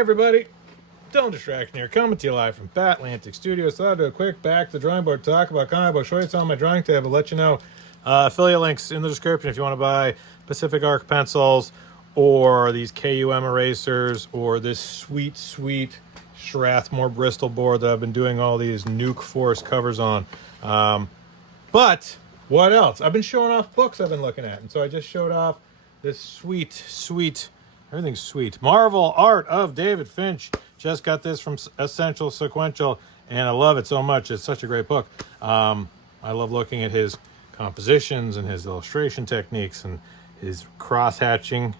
Everybody, don't distract here. Coming to you live from Bat Atlantic Studios. Thought I'd do a quick back to the drawing board talk about comic book. Show you some on my drawing table. Let you know affiliate links in the description if you want to buy Pacific Arc pencils or these KUM erasers or this sweet Strathmore Bristol board that I've been doing all these Nuke Force covers on. But what else? I've been showing off books I've been looking at, and so I just showed off this sweet. Everything's sweet. Marvel art of David Finch. Just got this from Essential Sequential, and I love it so much. It's such a great book. I love looking at his compositions and his illustration techniques and his cross-hatching.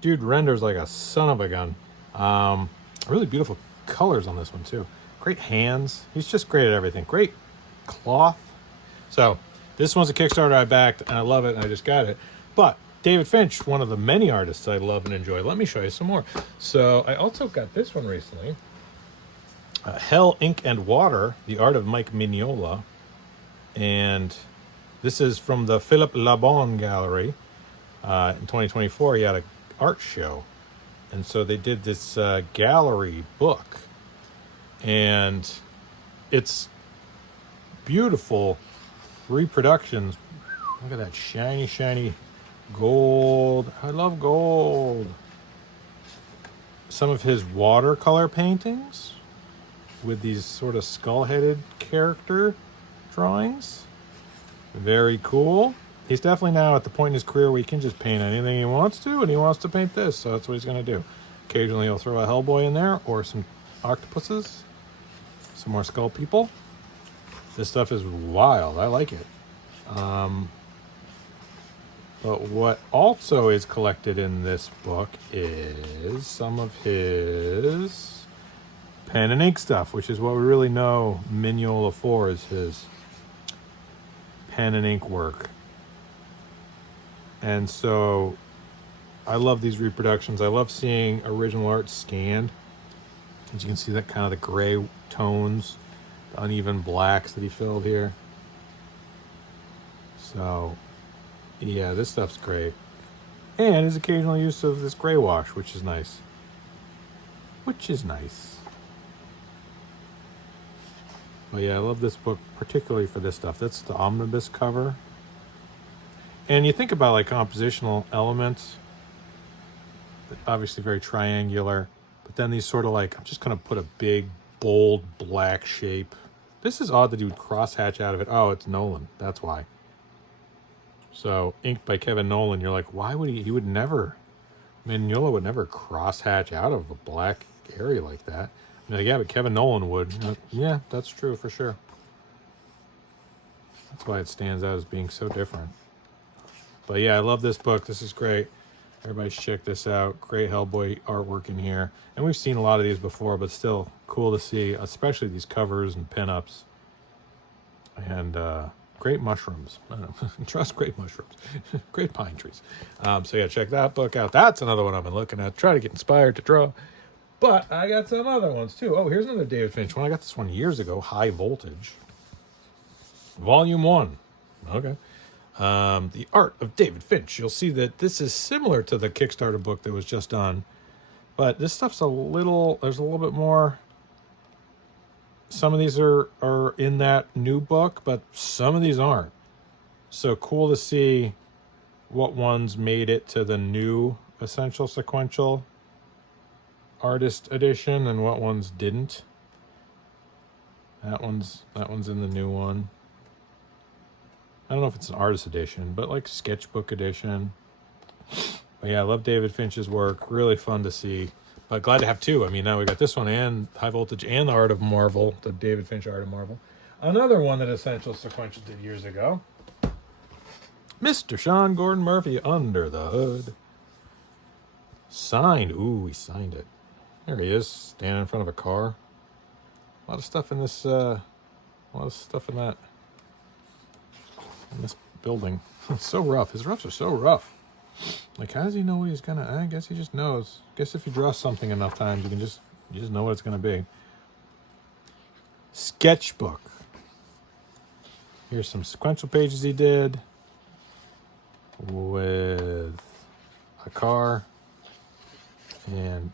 Dude renders like a son of a gun. Really beautiful colors on this one, too. Great hands. He's just great at everything. Great cloth. So this one's a Kickstarter I backed, and I love it, and I just got it. But David Finch, one of the many artists I love and enjoy. Let me show you some more. So I also got this one recently. Hell, Ink, and Water, the art of Mignola. And this is from the Philippe Labon Gallery. In 2024, he had an art show. And so they did this gallery book. And it's beautiful reproductions. Look at that shiny gold. I love gold. Some of his watercolor paintings with these sort of skull-headed character drawings. Very cool. He's definitely now at the point in his career where he can just paint anything he wants to, and he wants to paint this, so that's what he's going to do. Occasionally he'll throw a Hellboy in there, or some octopuses, some more skull people. This stuff is wild. I like it. But what also is collected in this book is some of his pen and ink stuff, which is what we really know Mignola for, is his pen and ink work. And so I love these reproductions. I love seeing original art scanned. As you can see, that kind of the gray tones, the uneven blacks that he filled here. So yeah, this stuff's great. And his occasional use of this gray wash, which is nice. But yeah, I love this book, particularly for this stuff. That's the omnibus cover. And you think about like compositional elements, obviously very triangular, but then these sort of like, I'm just going to put a big, bold, black shape. This is odd that he would cross-hatch out of it. Oh, it's Nolan. That's why. So, inked by Kevin Nolan, you're like, why would he would never, Mignola would never cross-hatch out of a black area like that. Like, yeah, but Kevin Nolan would. Yeah, that's true for sure. That's why it stands out as being so different. But yeah, I love this book. This is great. Everybody should check this out. Great Hellboy artwork in here. And we've seen a lot of these before, but still cool to see, especially these covers and pinups. And, great mushrooms. I don't know. Trust great mushrooms. Great pine trees. So yeah, check that book out. That's another one I've been looking at. Try to get inspired to draw. But I got some other ones too. Oh, here's another David Finch one. I got this one years ago. High Voltage. Volume 1. Okay. The Art of David Finch. You'll see that this is similar to the Kickstarter book that was just done. But this stuff's there's a little bit more. Some of these are in that new book, but some of these aren't. So cool to see what ones made it to the new Essential Sequential Artist Edition and what ones didn't. That one's in the new one. I don't know if it's an artist edition, but like sketchbook edition. But yeah, I love David Finch's work. Really fun to see. But glad to have two. I mean, now we got this one and High Voltage and the Art of Marvel, the David Finch Art of Marvel. Another one that Essential Sequential did years ago. Mr. Sean Gordon Murphy, Under the Hood. Signed. Ooh, he signed it. There he is, standing in front of a car. A lot of stuff in this, a lot of stuff in this building. It's so rough. His roughs are so rough. Like, how does he know what he's gonna? I guess he just knows. I guess if you draw something enough times, you just know what it's gonna be. Sketchbook. Here's some sequential pages he did with a car and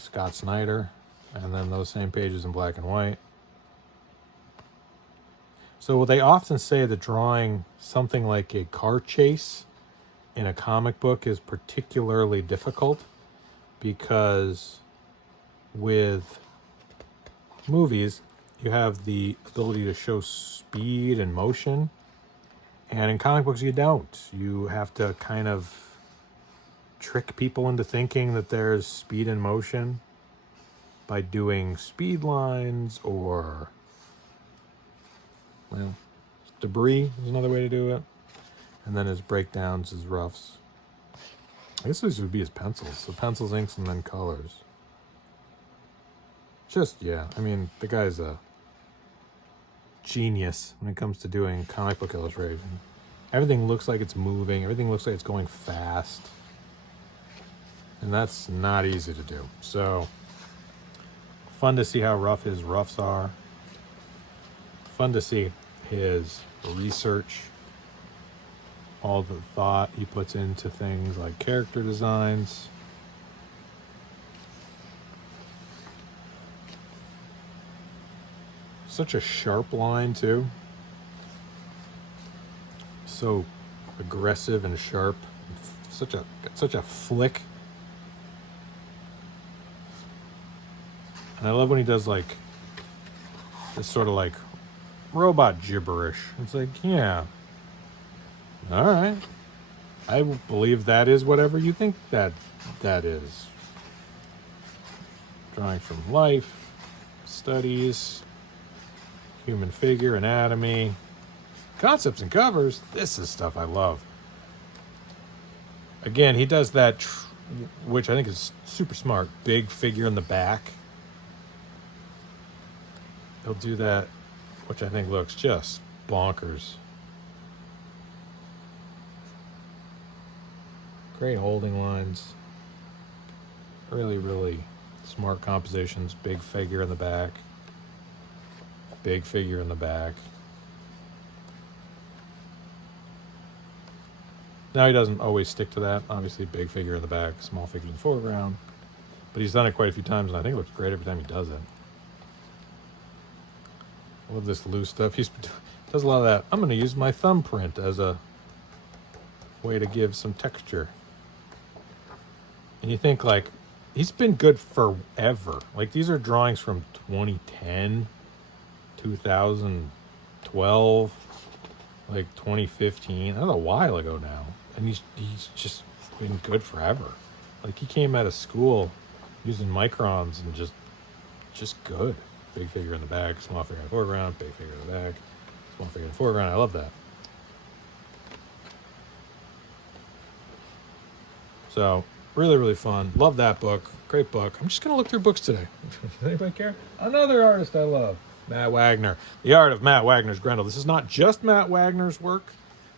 Scott Snyder, and then those same pages in black and white. So they often say that drawing something like a car chase in a comic book is particularly difficult because with movies, you have the ability to show speed and motion, and in comic books you don't. You have to kind of trick people into thinking that there's speed and motion by doing speed lines or, well, debris is another way to do it. And then his breakdowns, his roughs. I guess these would be his pencils. So pencils, inks, and then colors. Just, yeah, I mean, the guy's a genius when it comes to doing comic book illustration. Everything looks like it's moving. Everything looks like it's going fast. And that's not easy to do. So, fun to see how rough his roughs are. Fun to see his research, all the thought he puts into things like character designs. Such a sharp line too. So aggressive and sharp. Such a flick. And I love when he does like this sort of like robot gibberish. It's like, yeah, all right, I believe that is whatever you think that is. Drawing from life, studies, human figure, anatomy, concepts and covers. This is stuff I love. Again, he does that, which I think is super smart. Big figure in the back. He'll do that, which I think looks just bonkers. Great holding lines. Really, really smart compositions. Big figure in the back. Big figure in the back. Now he doesn't always stick to that. Obviously, big figure in the back, small figure in the foreground. But he's done it quite a few times, and I think it looks great every time he does it. I love this loose stuff. He does a lot of that. I'm going to use my thumbprint as a way to give some texture. And you think, like, he's been good forever. Like, these are drawings from 2010, 2012, like 2015. That's a while ago now. And he's just been good forever. Like, he came out of school using microns and just good. Big figure in the back, small figure in the foreground, big figure in the back, small figure in the foreground. I love that. So, really, really fun. Love that book. Great book. I'm just going to look through books today. Does anybody care? Another artist I love, Matt Wagner. The Art of Matt Wagner's Grendel. This is not just Matt Wagner's work.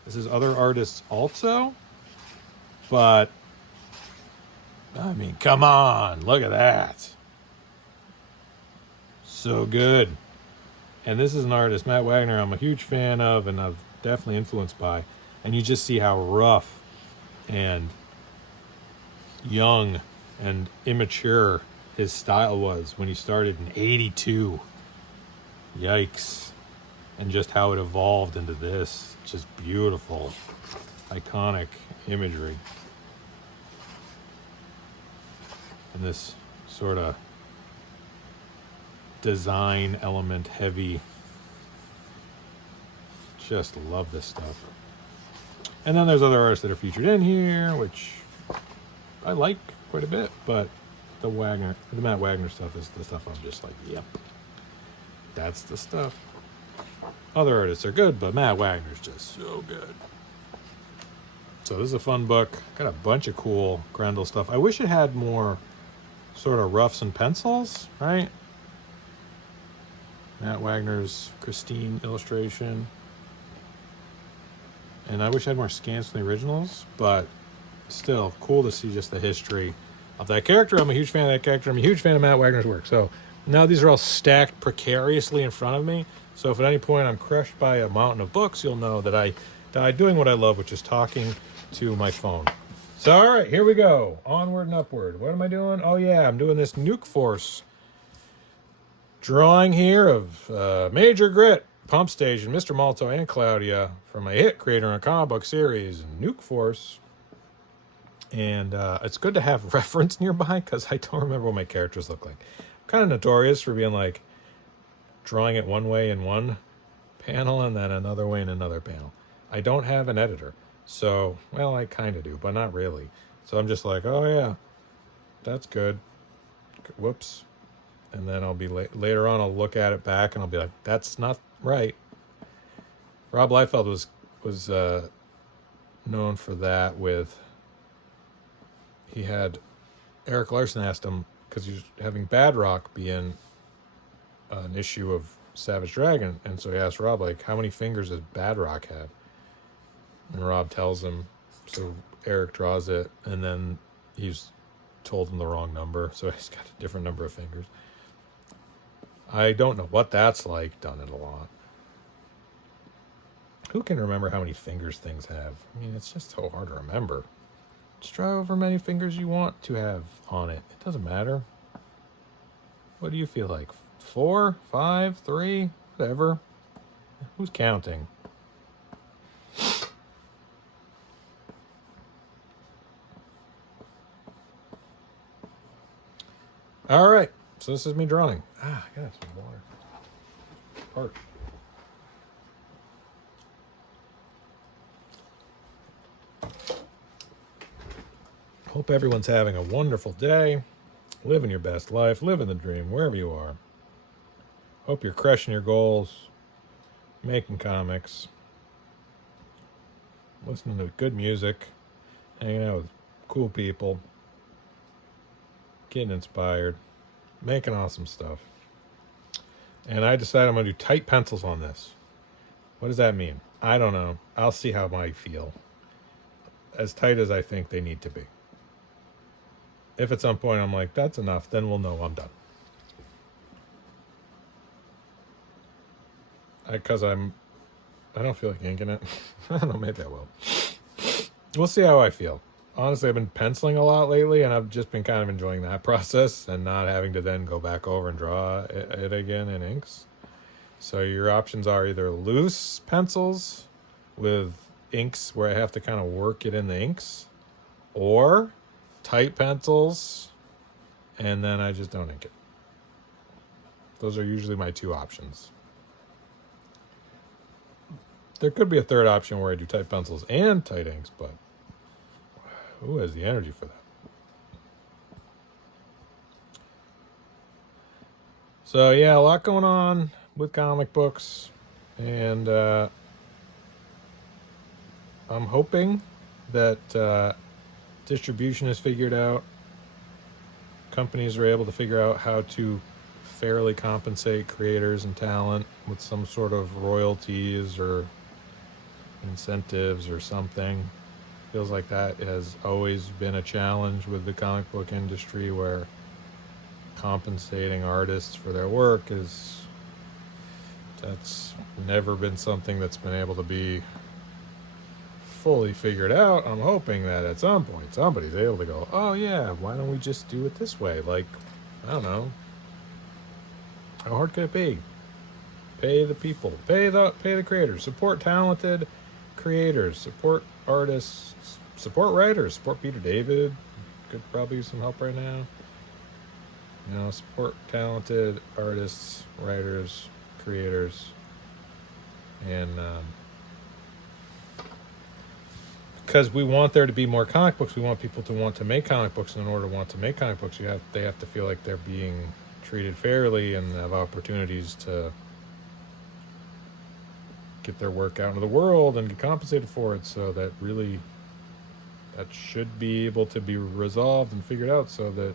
This is other artists also. But, I mean, come on. Look at that. So good. And this is an artist, Matt Wagner, I'm a huge fan of and I've definitely influenced by. And you just see how rough and young and immature his style was when he started in 82. Yikes. And just how it evolved into this. Just beautiful, iconic imagery. And this sort of design element heavy. Just love this stuff. And then there's other artists that are featured in here, which I like quite a bit, but the Matt Wagner stuff is the stuff I'm just like, yep, that's the stuff. Other artists are good, but Matt Wagner's just so good. So this is a fun book. Got a bunch of cool Grendel stuff. I wish it had more sort of roughs and pencils, right? Matt Wagner's Christine illustration. And I wish I had more scans from the originals, but still cool to see just the history of that character. I'm a huge fan of that character. I'm a huge fan of Matt Wagner's work. So now these are all stacked precariously in front of me. So if at any point I'm crushed by a mountain of books, you'll know that I died doing what I love, which is talking to my phone. So, all right, here we go. Onward and upward. What am I doing? Oh, yeah, I'm doing this Nuke Force drawing here of Major Grit, Pump Station, Mr. Malto, and Claudia from a hit creator in a comic book series, Nuke Force. And it's good to have reference nearby because I don't remember what my characters look like. I'm kind of notorious for being like drawing it one way in one panel and then another way in another panel. I don't have an editor. So, well, I kind of do, but not really. So I'm just like, oh, yeah, that's good. Whoops. And then I'll be later on, I'll look at it back and I'll be like, that's not right. Rob Liefeld was known for that with, he had, Eric Larson asked him, because he was having Bad Rock be in an issue of Savage Dragon. And so he asked Rob, like, how many fingers does Bad Rock have? And Rob tells him, so Eric draws it, and then he's told him the wrong number, so he's got a different number of fingers. I don't know what that's like, done it a lot. Who can remember how many fingers things have? I mean, it's just so hard to remember. Just draw however many fingers you want to have on it. It doesn't matter. What do you feel like? 4, 5, 3, whatever. Who's counting? All right, so this is me drawing. I got some water. Parched. Hope everyone's having a wonderful day. Living your best life, living the dream, wherever you are. Hope you're crushing your goals, making comics, listening to good music, hanging out with cool people, getting inspired, making awesome stuff. And I decided I'm going to do tight pencils on this. What does that mean? I don't know. I'll see how I feel. As tight as I think they need to be. If at some point I'm like, that's enough, then we'll know I'm done. Because I don't feel like inking it. I don't know, maybe I will. We'll see how I feel. Honestly, I've been penciling a lot lately, and I've just been kind of enjoying that process and not having to then go back over and draw it again in inks. So your options are either loose pencils with inks where I have to kind of work it in the inks, or tight pencils, and then I just don't ink it. Those are usually my two options. There could be a third option where I do tight pencils and tight inks, but who has the energy for that? So yeah, a lot going on with comic books, and I'm hoping that distribution is figured out. Companies are able to figure out how to fairly compensate creators and talent with some sort of royalties or incentives or something. Feels like that has always been a challenge with the comic book industry, where compensating artists for their work that's never been something that's been able to be fully figured out. I'm hoping that at some point somebody's able to go, oh yeah, why don't we just do it this way? Like, I don't know, how hard could it be? Pay the people, pay the creators, support talented creators, support artists, support writers, support Peter David. Could probably use some help right now. You know, support talented artists, writers, creators, and because we want there to be more comic books, we want people to want to make comic books, and in order to want to make comic books, they have to feel like they're being treated fairly and have opportunities to get their work out into the world and get compensated for it. So that should be able to be resolved and figured out, so that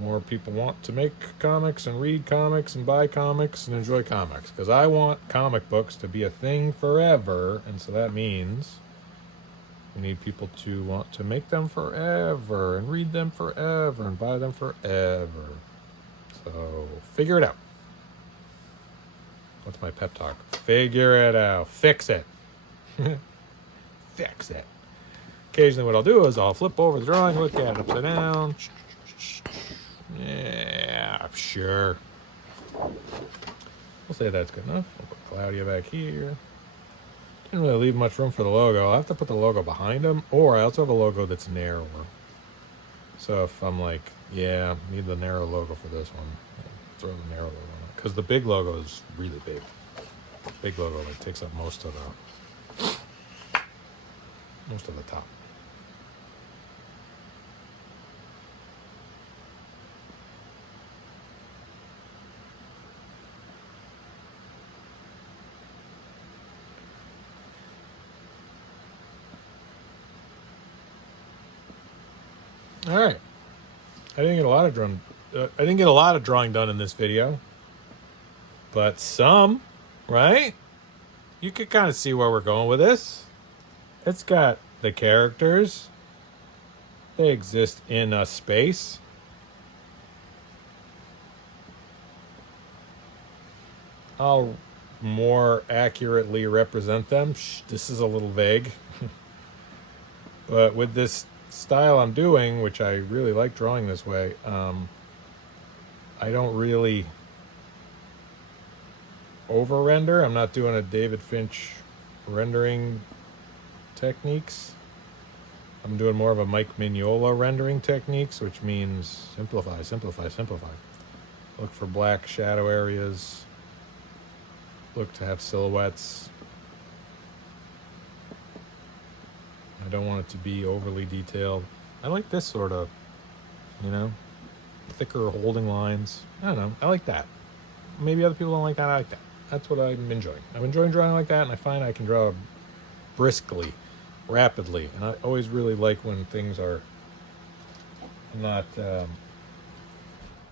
more people want to make comics and read comics and buy comics and enjoy comics. Because I want comic books to be a thing forever, and so that means we need people to want to make them forever and read them forever and buy them forever. So figure it out. What's my pep talk? Figure it out. Fix it. Fix it. occasionally what I'll do is I'll flip over the drawing, look at it upside down. Yeah, sure. We'll say that's good enough. We'll put Claudia back here. Didn't really leave much room for the logo. I'll have to put the logo behind him, or I also have a logo that's narrower. So if I'm like, yeah, need the narrow logo for this one, I'll throw the narrow logo on it. Because the big logo is really big. Big logo like takes up most of the top. All right. I didn't get a lot of drawing done in this video, but some, right? You could kind of see where we're going with this. It's got the characters. They exist in a space. I'll more accurately represent them. This is a little vague. But with this style I'm doing, which I really like drawing this way, I don't really over render. I'm not doing a David Finch rendering techniques. I'm doing more of a Mignola rendering techniques, which means simplify, simplify, simplify. Look for black shadow areas. Look to have silhouettes. I don't want it to be overly detailed. I like this sort of, thicker holding lines. I don't know. I like that. Maybe other people don't like that. I like that. That's what I'm enjoying. I'm enjoying drawing like that, and I find I can draw briskly, rapidly. And I always really like when things are not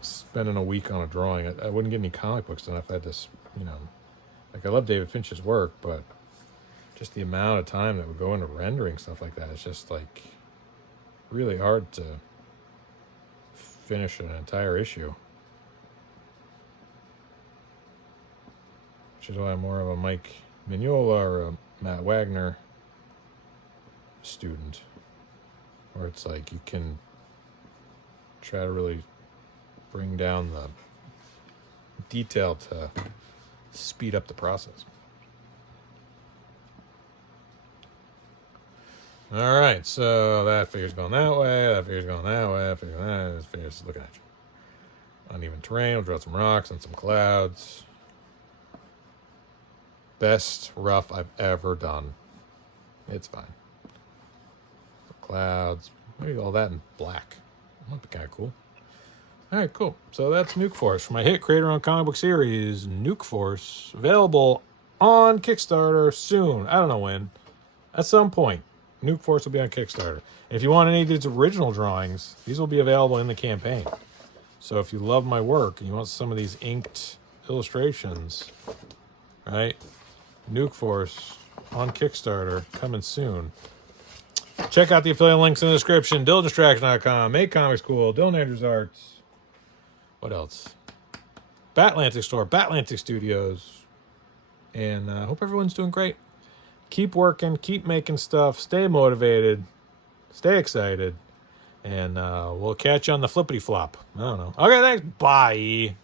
spending a week on a drawing. I wouldn't get any comic books done if I had this, like I love David Finch's work, but just the amount of time that would go into rendering stuff like that is just like really hard to finish an entire issue. Which is why I'm more of a Mike Mignola or a Matt Wagner student, where it's like you can try to really bring down the detail to speed up the process. All right, so that figure's going that way, that figure's going that way, that figure's that, this figure's looking at you. Uneven terrain, we'll draw some rocks and some clouds. Best rough I've ever done. It's fine. Clouds, maybe all that in black. That'd be kind of cool. All right, cool. So that's Nuke Force for my hit creator-owned comic book series, Nuke Force, available on Kickstarter soon. I don't know when. At some point, Nuke Force will be on Kickstarter. And if you want any of these original drawings, these will be available in the campaign. So if you love my work and you want some of these inked illustrations, right? Nuke Force on Kickstarter, coming soon. Check out the affiliate links in the description. DylanDistraction.com, Make Comics Cool, Dylan Andrews Arts. What else? Batlantic Store, Batlantic Studios. And I hope everyone's doing great. Keep working, keep making stuff, stay motivated, stay excited, and we'll catch you on the flippity flop. I don't know. Okay, thanks. Bye.